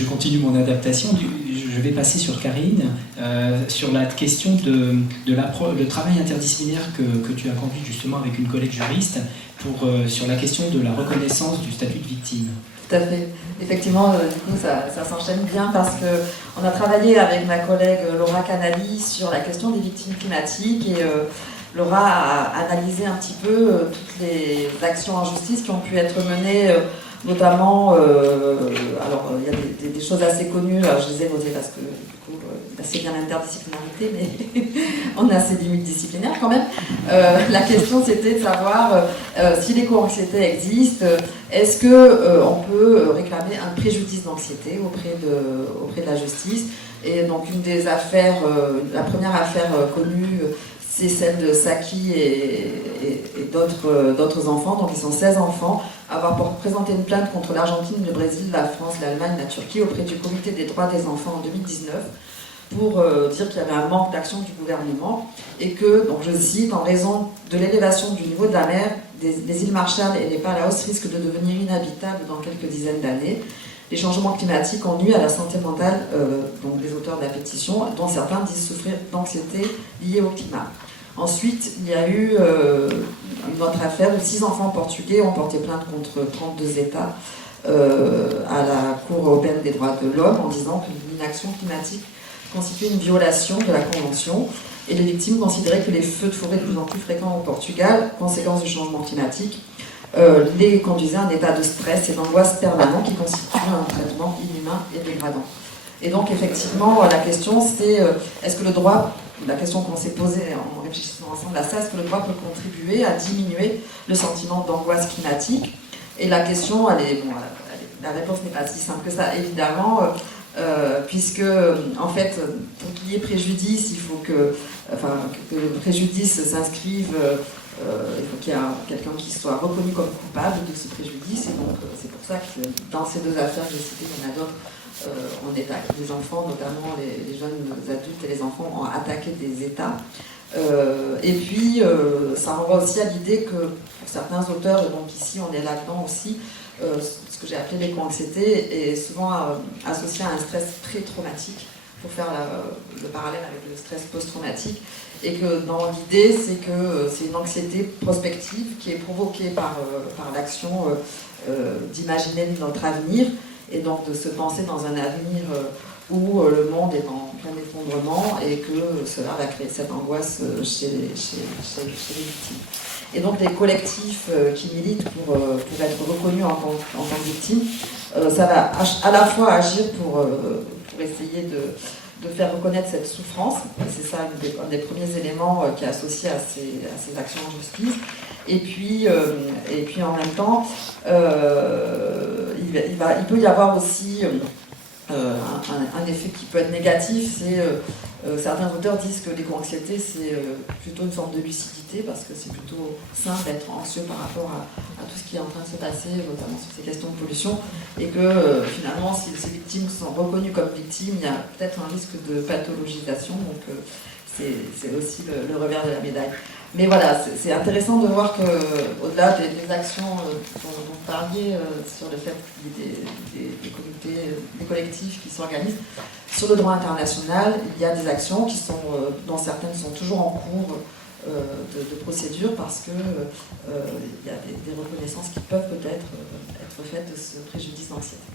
je continue mon adaptation. Je vais passer sur Karine, sur la question le travail interdisciplinaire que tu as conduit justement avec une collègue juriste sur la question de la reconnaissance du statut de victime. Tout à fait. Effectivement, du coup, ça s'enchaîne bien parce qu'on a travaillé avec ma collègue Laura Canali sur la question des victimes climatiques et Laura a analysé un petit peu toutes les actions en justice qui ont pu être menées, notamment, alors il y a des choses assez connues, alors je les ai notées parce que du coup, c'est bien l'interdisciplinarité, mais on a ces limites disciplinaires quand même. La question c'était de savoir si l'éco-anxiété existe, est-ce qu'on peut réclamer un préjudice d'anxiété auprès de la justice. Et donc une des affaires, la première affaire connue, c'est celle de Saki et d'autres enfants, donc ils sont 16 enfants, à avoir présenté une plainte contre l'Argentine, le Brésil, la France, l'Allemagne, la Turquie auprès du Comité des droits des enfants en 2019 pour dire qu'il y avait un manque d'action du gouvernement et que, donc je cite, en raison de l'élévation du niveau de la mer, des îles Marshall et les Palaos risquent de devenir inhabitables dans quelques dizaines d'années. Les changements climatiques ont nuit à la santé mentale donc des auteurs de la pétition, dont certains disent souffrir d'anxiété liée au climat. Ensuite, il y a eu une autre affaire où 6 enfants portugais ont porté plainte contre 32 États à la Cour européenne des droits de l'homme en disant que l'inaction climatique constituait une violation de la Convention et les victimes considéraient que les feux de forêt de plus en plus fréquents au Portugal, conséquence du changement climatique, les conduisaient à un état de stress et d'angoisse permanent qui constitue un traitement inhumain et dégradant. Et donc effectivement, la question c'est, est-ce que le droit, la question qu'on s'est posée en réfléchissant ensemble à ça, est-ce que le droit peut contribuer à diminuer le sentiment d'angoisse climatique? Et la question, la réponse n'est pas si simple que ça, évidemment, puisque en fait, pour qu'il y ait préjudice, il faut que le préjudice s'inscrive, il faut qu'il y ait quelqu'un qui soit reconnu comme coupable de ce préjudice, et donc c'est pour ça que dans ces deux affaires que j'ai citées, il y en a d'autres. On est des enfants, notamment les jeunes adultes et les enfants, ont attaqué des États. Et puis, ça renvoie aussi à l'idée que pour certains auteurs, et donc ici on est là-dedans aussi, ce que j'ai appelé l'éco-anxiété est souvent associé à un stress pré-traumatique, pour faire le parallèle avec le stress post-traumatique, et que dans l'idée, c'est que c'est une anxiété prospective qui est provoquée par l'action d'imaginer notre avenir, et donc de se penser dans un avenir où le monde est en plein effondrement et que cela va créer cette angoisse chez les victimes. Et donc les collectifs qui militent pour être reconnus en tant que victimes, ça va à la fois agir pour essayer de faire reconnaître cette souffrance, et c'est ça un des premiers éléments qui est associé à ces actions en justice. Et puis en même temps, il peut y avoir aussi un effet qui peut être négatif, c'est certains auteurs disent que l'éco-anxiété c'est plutôt une forme de lucidité parce que c'est plutôt simple d'être anxieux par rapport à tout ce qui est en train de se passer, notamment sur ces questions de pollution, et que finalement si ces victimes sont reconnues comme victimes, il y a peut-être un risque de pathologisation, donc c'est aussi le revers de la médaille. Mais voilà, c'est intéressant de voir qu'au-delà des actions dont vous parliez, sur le fait qu'il y ait des collectifs qui s'organisent, sur le droit international, il y a des actions dont certaines sont toujours en cours de procédure parce qu'il y a des reconnaissances qui peuvent peut-être être faites de ce préjudice d'anxiété.